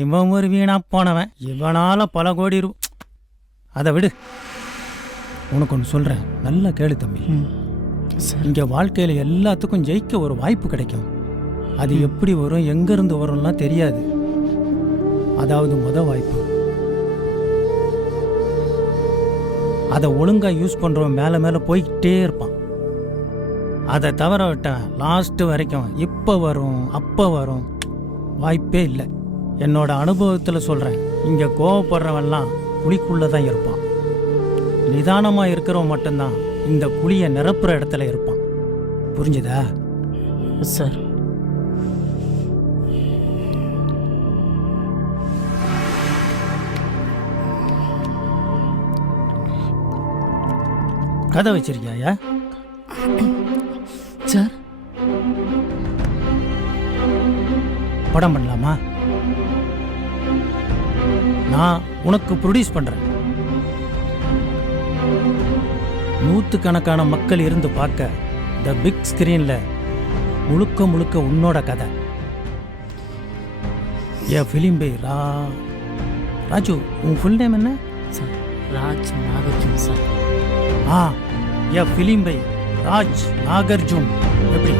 இவன் ஒரு வீணா போனவன். இவனால பல கோடி ரூ அதை விடு. உனக்கு ஒன்று சொல்கிறேன் நல்லா கேளு தம்பி. இங்கே வாழ்க்கையில் எல்லாத்துக்கும் ஜெயிக்க ஒரு வாய்ப்பு கிடைக்கும். அது எப்படி வரும் எங்கேருந்து வரும்லாம் தெரியாது. அதாவது முத வாய்ப்பு. அதை ஒழுங்காக யூஸ் பண்ணுறவன் மேலே மேலே போய்கிட்டே இருப்பான். அதை தவற விட்டா லாஸ்ட் வரைக்கும் இப்போ வரும் அப்போ வரும் வாய்ப்பே இல்லை. என்னோட அனுபவத்தில் சொல்கிறேன் இங்கே கோவப்படுறவன்லாம் குழிக்குள்ளே தான் இருப்பான். நிதானமாக இருக்கிறவன் மட்டும்தான் இந்த குழியை நிரப்புற இடத்துல இருப்பான். புரிஞ்சுதா? சார். கதை வச்சிருக்கியாயா சார். படம் பண்ணலாமா? நான் உனக்கு ப்ரொடியூஸ் பண்றேன். நூற்றுக்கணக்கான மக்கள் இருந்து பார்க்க த பிக் ஸ்கிரீன்ல முழுக்க முழுக்க உன்னோட கதை. ஏ ஃபிலிம் பை ரா ராஜு உன் ஃபுல் நேம் என்ன? Sir Raj Nagarjun sir. Ah a film by Raj Nagarjun. எப்படி?